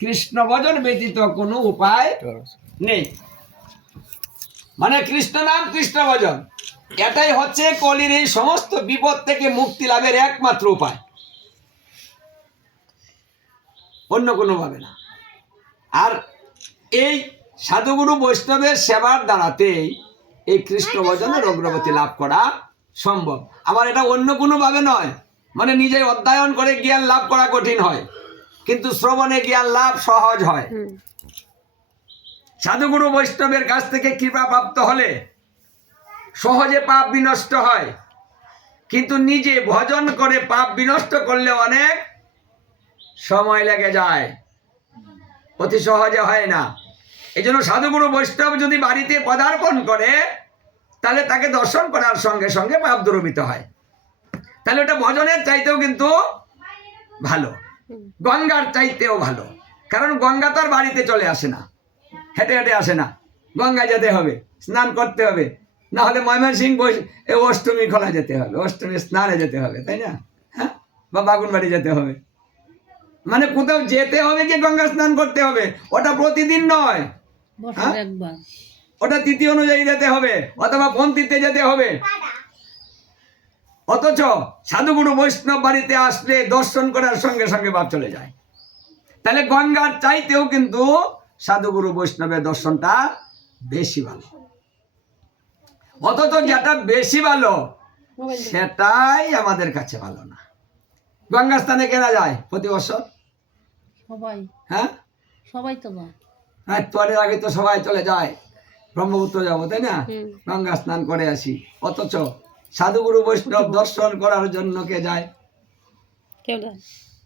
কৃষ্ণ ভজন ব্যতীত কোনো উপায় নেই। মানে কৃষ্ণ নাম কৃষ্ণ ভজন, এটাই হচ্ছে কলির এই সমস্ত বিপদ থেকে মুক্তি লাভের একমাত্র উপায়, অন্য কোনো ভাবে না। আর এই সাধুগুরু বৈষ্ণবের সেবার দ্বারাতেই এই কৃষ্ণ ভজনের অগ্রগতি লাভ করা সম্ভব। আবার এটা অন্য কোনো ভাবে নয়, মানে নিজে অধ্যয়ন করে জ্ঞান লাভ করা কঠিন হয়, কিন্তু শ্রবণে জ্ঞান লাভ সহজ হয়। সাধুগুরু বৈষ্ণবের কাছ থেকে কৃপা প্রাপ্ত হলে সহজে পাপ বিনষ্ট হয়, কিন্তু নিজে ভজন করে পাপ বিনষ্ট করলে অনেক সময় লেগে যায়, অতি সহজে হয় না। এই জন্য সাধুগুরু বৈষ্ণব যদি বাড়িতে পদার্পণ করে তাহলে তাকে দর্শন করার সঙ্গে সঙ্গে পাপ দূরীভূত হয়। তাহলে ওটা ভজনের চাইতেও কিন্তু ভালো, গঙ্গার চাইতেও ভালো। কারণ গঙ্গা তো আর বাড়িতে চলে আসে না, হেঁটে হেঁটে আসে না, গঙ্গায় যেতে হবে, স্নান করতে হবে, না হলে ময়মনসিংহ অষ্টমী খোলা যেতে হবে, অষ্টমী স্নানে যেতে হবে, তাই না? হ্যাঁ, বা বাগুনবাড়ি যেতে হবে, মানে কোথাও যেতে হবে কি গঙ্গা স্নান করতে হবে। ওটা প্রতিদিন নয়, ওটা তিথি অনুযায়ী যেতে হবে, অথবা পন্থীতে যেতে হবে। অথচ সাধুগুরু বৈষ্ণব বাড়িতে আসলে দর্শন করার সঙ্গে সঙ্গে বাপ চলে যায়। তাহলে গঙ্গার চাইতেও কিন্তু সাধুগুরু বৈষ্ণবের দর্শনটা বেশি ভালো। অথচ যেটা বেশি ভালো সেটাই আমাদের কাছে ভালো না। গঙ্গা স্থানে কেনা যায় প্রতি বছর? সবাই। হ্যাঁ, সবাই তো না। হ্যাঁ, তোর আগে তো সবাই চলে যায়, ব্রহ্মপুত্র যাবো, তাই না? গঙ্গা স্নান করে আসি। অথচ সাধুগুরু বৈষ্ণব দর্শন করার জন্য কে যায়? কেউ যায়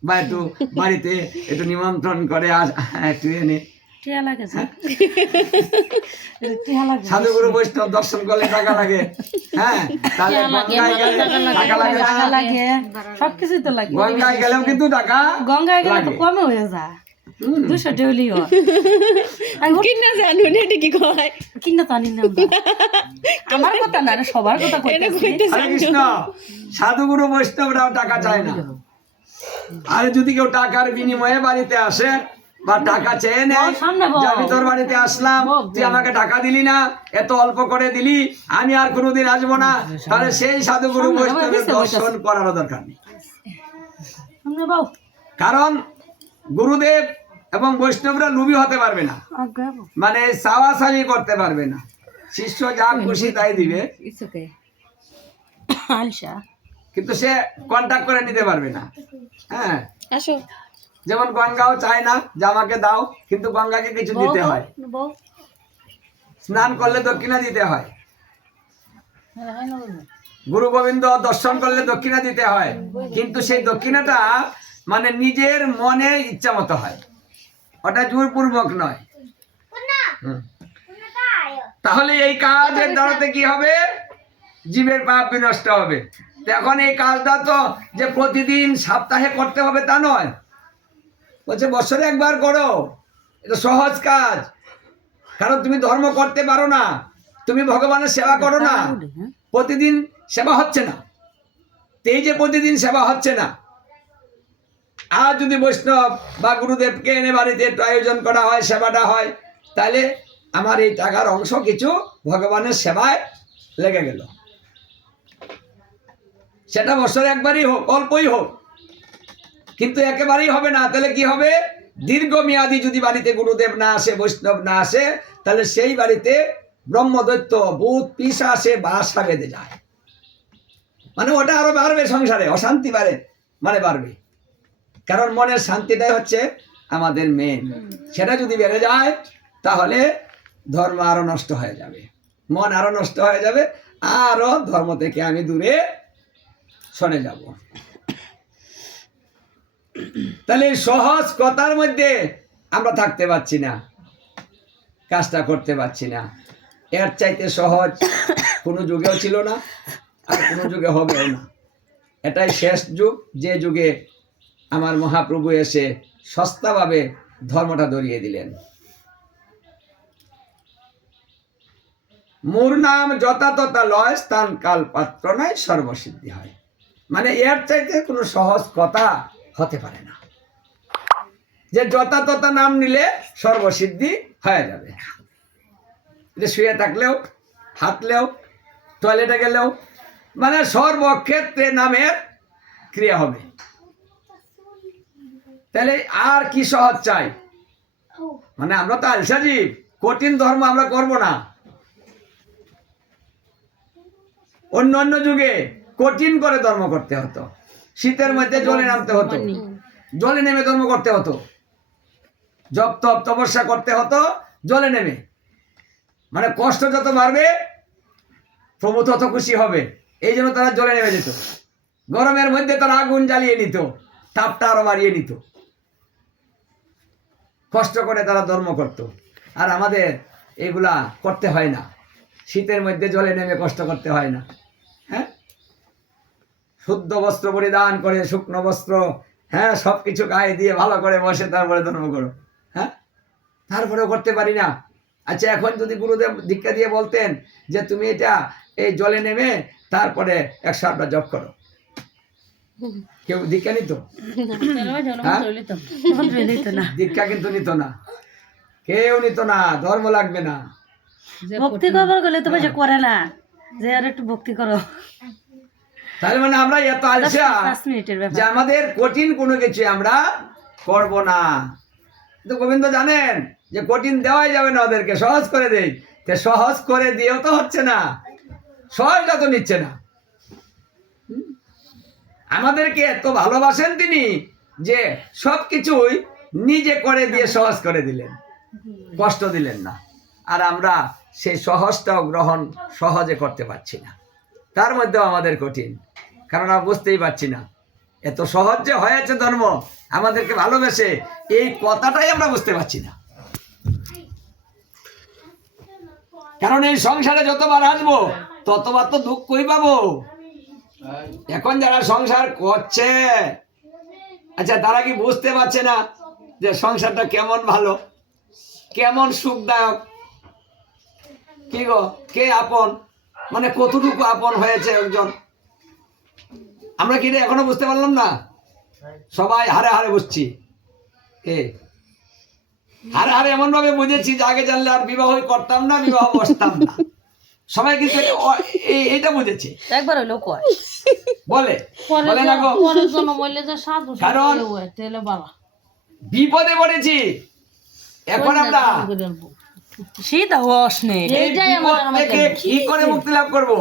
বা একটু বাড়িতে একটু নিমন্ত্রণ করে একটু এনে সাধুগুরু বৈষ্ণব দর্শন করলে টাকা লাগে। হ্যাঁ, তাহলে গঙ্গায় লাগে, সবকিছু তো লাগে। গঙ্গায় গেলেও কিন্তু টাকা, গঙ্গায় গেলে তো কমে হয়ে যায়, 200 টাকা হলিও কিনা জানো না, এটা কি কয় কিনা জানি না। আমার কথা না, সবার কথা কইতেছি। হরে কৃষ্ণ, সাধুগুরু বৈষ্ণবরাও টাকা চায় না। আর যদি কেউ টাকার বিনিময়ে বাড়িতে আসে বা টাকা চেয়ে নেয়, যে আমি তোর বাড়িতে আসলাম, তুই আমাকে টাকা দিলি না, এত অল্প করে দিলি, আমি আর কোনোদিন আসবো না, তাহলে সেই সাধুগুরু বৈষ্ণবের দর্শন করারও দরকার নেই। কারণ গুরুদেব এবং বৈষ্ণবরা লোভী হতে পারবে না, মানে চাওয়াচাওয়ি করতে পারবে না। শিষ্য যা খুশি তাই দিবে, কিন্তু সে কন্ট্যাক্ট করে নিতে পারবে না। হ্যাঁ, যেমন গঙ্গাও চায় না যে আমাকে দাও, কিন্তু গঙ্গাকে কিছু দিতে হয়। স্নান করলে দক্ষিণা দিতে হয়, গুরু গোবিন্দ দর্শন করলে দক্ষিণা দিতে হয়, কিন্তু সেই দক্ষিণাটা মানে নিজের মনে ইচ্ছা মতো হয়, ওটা জোরপূর্বক নয়। তাহলে এই কাজের দ্বারাতে কি হবে? জীবের পাপ বিনষ্ট হবে। এখন এই কাজটা তো যে প্রতিদিন সপ্তাহে করতে হবে তা নয়, বলছে বছরে একবার করো, এটা সহজ কাজ। কারণ তুমি ধর্ম করতে পারো না, তুমি ভগবানের সেবা করো না, প্রতিদিন সেবা হচ্ছে না। এই যে প্রতিদিন সেবা হচ্ছে না, আর যদি বৈষ্ণব বা গুরুদেবকে এনে বাড়িতে একটু আয়োজন করা হয়, সেবাটা হয়, তাহলে আমার এই টাকার অংশ কিছু ভগবানের সেবায় লেগে গেল। সেটা বছরে একবারই হোক, অল্পই হোক, কিন্তু একেবারেই হবে না। তাহলে কি হবে? দীর্ঘমেয়াদী যদি বাড়িতে গুরুদেব না আসে, বৈষ্ণব না আসে, তাহলে সেই বাড়িতে ব্রহ্মদৈত্য, ভূত, পিশাচে বাসা বেঁধে যায়। মানে ওটা আরো বাড়বে, সংসারে অশান্তি বাড়বে। কারণ মনের শান্তিটাই হচ্ছে আমাদের মেন। সেটা যদি বেড়ে যায় তাহলে ধর্ম আরো নষ্ট হয়ে যাবে, মন আরো নষ্ট হয়ে যাবে, আরো ধর্ম থেকে আমি দূরে সরে যাব। তাহলে সহজ কথার মধ্যে আমরা থাকতে পারছি না, কাজটা করতে পারছি না। এর চাইতে সহজ কোনো যুগেও ছিল না, আর কোনো যুগে হবেও না। এটাই শেষ যুগ, যে যুগে আমার মহাপ্রভু এসে সস্তাভাবে ধর্মটা ধরিয়ে দিলেন। মোর নাম যথাতথা লয়, স্থান কাল পাত্র নয়, সর্বসিদ্ধি হয়। মানে এর চাইতে কোনো সহজ কথা হতে পারে না। যে যথা তথা নাম নিলে সর্বসিদ্ধি হয়ে যাবে। যে শুয়ে থাকলেও, হাঁটলেও, টয়লেটে গেলেও, মানে সর্বক্ষেত্রে নামের ক্রিয়া হবে। তাহলে আর কি সহজ চাই? মানে আমরা তো আলসাজীব, কঠিন ধর্ম আমরা করব না। অন্য অন্য যুগে কঠিন করে ধর্ম করতে হতো, শীতের মধ্যে জলে নামতে হতো, জলে নেমে ধর্ম করতে হতো, জপ তপ তপস্যা করতে হতো জলে নেমে। মানে কষ্ট যত বাড়বে প্রভু তত খুশি হবে, এই জন্য তারা জলে নেমে যেত। গরমের মধ্যে তারা আগুন জ্বালিয়ে নিত, তাপটা আরো বাড়িয়ে নিত, কষ্ট করে তারা ধর্ম করত। আর আমাদের এগুলা করতে হয় না, শীতের মধ্যে জলে নেমে কষ্ট করতে হয় না। হ্যাঁ, শুদ্ধ বস্ত্র পরিধান করে, শুকনো বস্ত্র, হ্যাঁ, সবকিছু গায়ে দিয়ে ভালো করে বসে তারপরে ধর্ম করো। হ্যাঁ, তারপরেও করতে পারি না। আচ্ছা, এখন যদি গুরুদেব দীক্ষা দিয়ে বলতেন যে তুমি এটা এই জলে নেমে তারপরে 108বার জপ করো, কেউ দীক্ষা নিত? হ্যাঁ? দীক্ষা কিন্তু নিত না, কেউ নিত না, ধর্ম লাগবে না। ভক্তি করবার গেলে তো বেশি করে না, যে আর একটু ভক্তি করো। তাহলে মানে আমরা এত আলসা 5 মিনিটের ব্যাপার। যে আমাদের কঠিন কোনো কিছু আমরা করব না। কিন্তু গোবিন্দ জানেন যে কঠিন দেওয়াই যাবে না, ওদেরকে সহজ করে দেই। তে সহজ করে দিয়েও তো হচ্ছে না, সহজটা তো নিচ্ছে না। আমাদেরকে এত ভালোবাসেন তিনি যে সবকিছুই নিজে করে দিয়ে সহজ করে দিলেন, কষ্ট দিলেন না। আর আমরা সেই সহজটাও গ্রহণ সহজে করতে পারছি না, তার মধ্যেও আমাদের কঠিন, কারণ আমরা বুঝতেই পারছি না এত সহজ যে হয়েছে ধর্ম আমাদেরকে ভালোবেসে, এই কথাটাই আমরা বুঝতে পারছি না। কারণ এই সংসারে যতবার আসবো ততবার তো দুঃখই পাবো। এখন যারা সংসার করছে, আচ্ছা, তারা কি বুঝতে পারছে না যে সংসারটা কেমন ভালো, কেমন সুখদায়ক? কি গো, কে আপন, মানে কতটুকু আপন হয়েছে একজন? আমরা কি এখনো বুঝতে পারলাম না? সবাই হারে হারে বুঝছি, হারে হারে এমন ভাবে বুঝেছি যে আগে জানলে আর বিবাহ করতাম না, বিবাহ বসতাম না। সবাই কিন্তু এটা বুঝেছে। একবার হইলো কয় বলে বলে না গো, কারণ বিপদে পড়েছি। এখন আমরা সেটা হস নেই, এই বিপদ থেকে কি করে মুক্তি লাভ করব?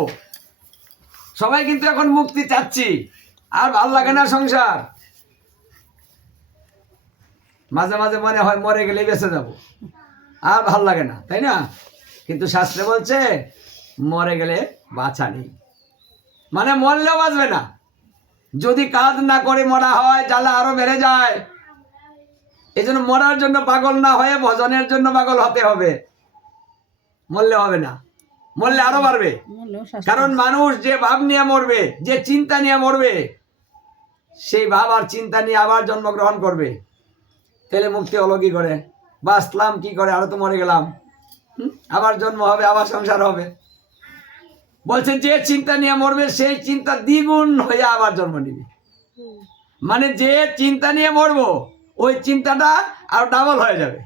সবাই কিন্তু এখন মুক্তি চাচ্ছি, আর ভাল লাগে না সংসার। মাঝে মাঝে মনে হয় মরে গেলে বেঁচে যাব, আর ভাল লাগে না, তাই না? কিন্তু শাস্ত্রে বলছে মরে গেলে বাঁচা নেই, মানে মরলেও বাঁচবে না। যদি কাজ না করে মরা হয় জ্বালা আরো বেড়ে যায়। এই জন্য মরার জন্য পাগল না হয়ে ভজনের জন্য পাগল হতে হবে, মরলে হবে না, মরলে আরো বাড়বে। কারণ মানুষ যে ভাব নিয়ে মরবে, যে চিন্তা নিয়ে মরবে, সেই ভাব আর চিন্তা নিয়ে আবার জন্মগ্রহণ করবে। তাহলে মুক্তি হলো কি করে, বাঁচলাম কি করে, আরো তো মরে গেলাম। আবার জন্ম হবে, আবার সংসার হবে। বলছে যে চিন্তা নিয়ে মরবে সেই চিন্তা দ্বিগুণ হয়ে আবার জন্ম নিবে। মানে যে চিন্তা নিয়ে মরবো ওই চিন্তাটা আর ডাবল হয়ে যাবে,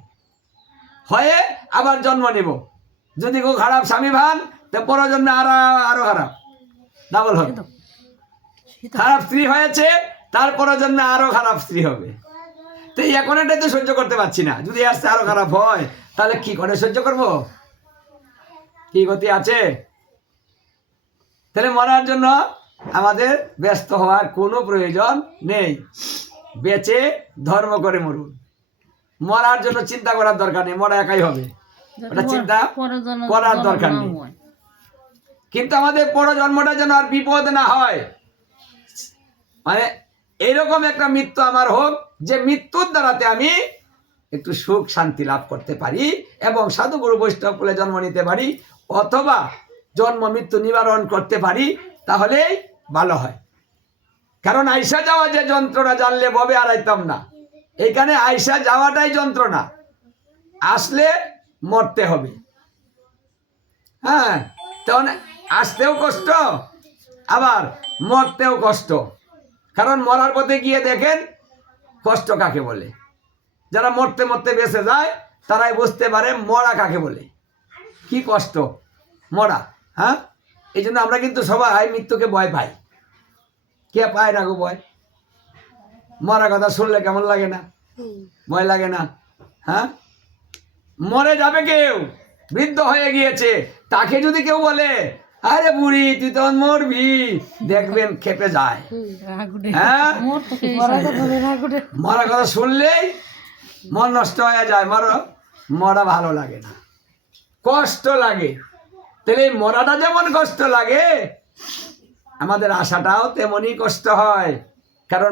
হয়ে আবার জন্ম নিব। যদি কেউ খারাপ স্বামী ভান, তো পরের জন্য আরো খারাপ, ডাবল হবে। খারাপ স্ত্রী হয়েছে, তারপরের জন্য আরো খারাপ স্ত্রী হবে। তো এখন এটাই তো সহ্য করতে পারছি না, যদি আসতে আরো খারাপ হয় তাহলে কি করে সহ্য করব? কি গতি আছে? তাহলে মরার জন্য আমাদের ব্যস্ত হওয়ার কোনো প্রয়োজন নেই, বেঁচে ধর্ম করে মরুন। মরার জন্য চিন্তা করার দরকার নেই, মরা একাই হবে, ওটা চিন্তা করার দরকার নেই। কিন্তু আমাদের পরজন্মটা যেন আর বিপদ না হয়, মানে এরকম একটা মৃত্যু আমার হোক যে মৃত্যুর দ্বারাতে আমি একটু সুখ শান্তি লাভ করতে পারি এবং সাধু গুরু বৈষ্ণব কুলে জন্ম নিতে পারি, অথবা জন্ম মৃত্যু নিবারণ করতে পারি, তাহলেই ভালো হয়। কারণ আইসা যাওয়া যে যন্ত্রণা জানলে ববে আড়াইতাম না। এখানে আইসা যাওয়াটাই যন্ত্রণা, আসলে মরতে হবে। হ্যাঁ, তখন আসতেও কষ্ট, আবার মরতেও কষ্ট। কারণ মরার পথে গিয়ে দেখেন কষ্ট কাকে বলে। যারা মরতে মরতে বেঁচে যায় তারাই বুঝতে পারে মরা কাকে বলে, কি কষ্ট মরা। হ্যাঁ, এই জন্য আমরা কিন্তু সবাই মৃত্যুকে ভয় পাই। কে পায় না গো ভয়? মরা কথা শুনলে কেমন লাগে না? ভয় লাগে না? হ্যাঁ, মরে যাবে কেউ, বৃদ্ধ হয়ে গিয়েছে, তাকে যদি কেউ বলে আরে বুড়ি তুই তখন মরবি, দেখবেন খেপে যায়। হ্যাঁ, মরা কথা শুনলেই মন নষ্ট হয়ে যায়, মরা ভালো লাগে না, কষ্ট লাগে। তাহলে এই মরাটা যেমন কষ্ট লাগে, আমাদের আশাটাও তেমনই কষ্ট হয়। কারণ